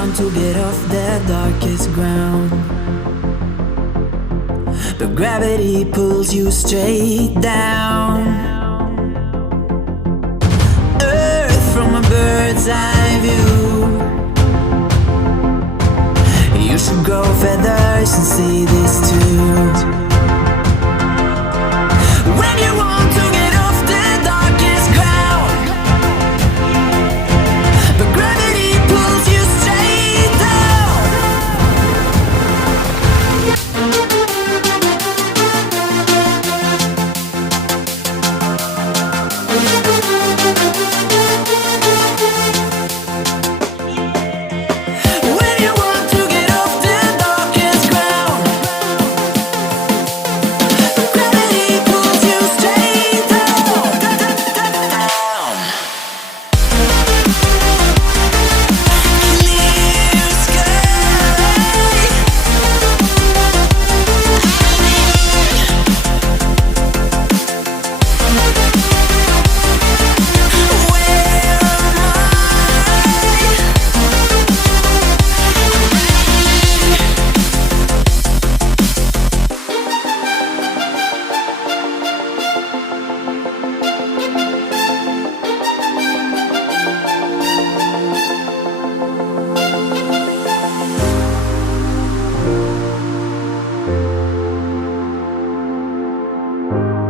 want to get off the darkest ground, but gravity pulls you straight down. Earth from a bird's eye view. You should grow feathers and see this too.